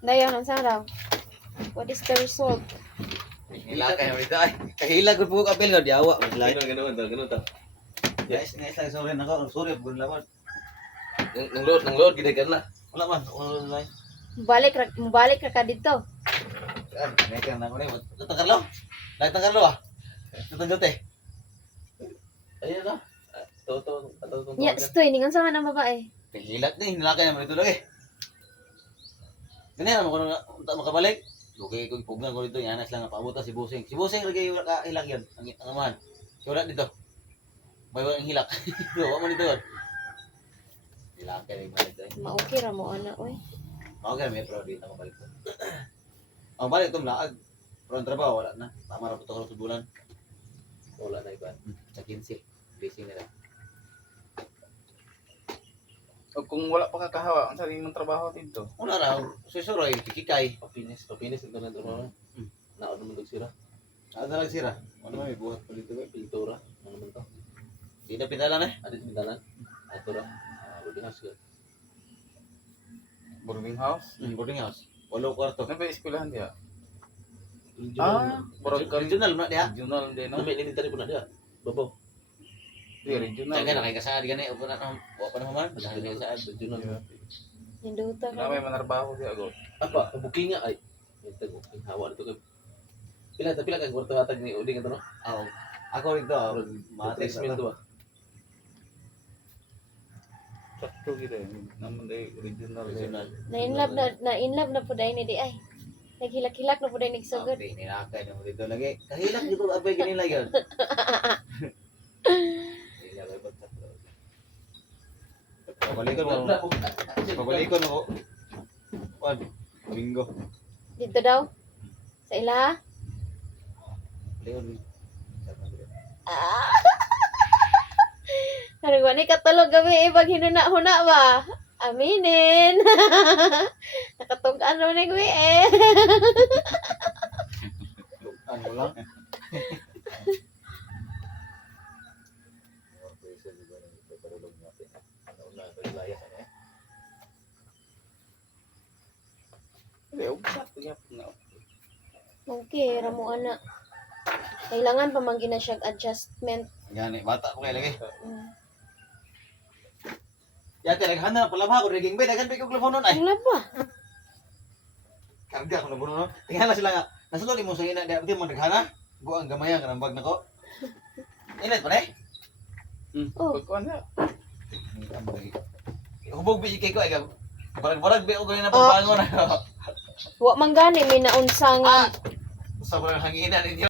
Dayon ang saraw. What is the result? Hila kayo dito ay. Kahila ko po kapil ko diawa. Ganun to. Guys, lang sorry nako. Sorry pag lawan. Nang load gid na. Wala man. Wala. Mubalik ra ka dito. Kan, nekan na ko ni. Tatangkarlo. Tatangkarlo ah. Tatanggote. Ayun na. Toto. Ya, stoy ningon sa man ang babae. Hilat ni, hinilakay naman ito lagi. Ganyan naman ko na makabalik. Okay, kung pugnan ko dito, yanas lang pabuta si Busing. Si Busing lagi yung hilak yun, ang amahan. Wala dito. May walang hilak. Wala mo dito. Hilakay rin balik tayo. Maukay ra mo ana oy. Okay, may pro dito mabalik ko. Ang balik itong laag. Pero ang trabaho, wala na. Tama na po ito sa bulan. Wala na iba. Sa 15. Busy nila. O kung wala pa kakahawa ang sarili mong trabaho dito. Wala raw. Susuroy, kikikay. Papinis ito na trabaho. Naon naman sira. Ano na lang sira? Ano may buhat pa dito ba? Pintura. Ano naman to? Di na pinala na eh. Adit bintalan. Ato ra. Boarding house yun. Boarding house. Boarding house. 8 kwarto. Ano ba yung eskwelahan diya? Regional. Regional na diha. Regional din, no? May elementary po na diya. Babaw. Di, regional. Kaya na kay kasaad gani upo na wa pa na man. Dahil kay kasaad. Regional. Ninduta Na ka. may manarbaho diya go. Apa? Booking nga ay. Ito booking. Hawa nito kay. Pila kang kwarto hatag ni Uding ito no? Aw. Ako rito, matis Matis to ba? Sakto gid eh. Naman day regional. Regional. Na in love na pud ni di ay. Naghilak-hilak na pud ay nagsugod. Okay, nirakay na mo dito lagi. Kahilak dito abay kanila yun. Kahilak ay ba't Pabalikon mo. Pabalikon mo. Juan, Domingo. Dito daw. Sa ila. Leon. Karang wani katulog gabi ibag hinuna-huna ba? Aminin. Nakatungkan mo ni gwi eh. Ano lang? Di, sakto niya na. Okay, ramo ana. Kailangan pa man gina siya adjustment. Gani, bata pa kayo lagi. Mm. Yate, naghanda na pala ba ako. Riging ba? Dagan pa yung teleponon ay. Ang laba. Karga ako na buno no. Tingala sila nga. Nasulod mo sa ina. Di mo naghana. Buang gamayan ka ng bag na ko. Init pa na eh. Oh. Pagkuhan na. Hubog bi kay ko ay barag-barag bi ko na pagbangon. Wa man gani may naunsa nga Sa barang hanginan ninyo.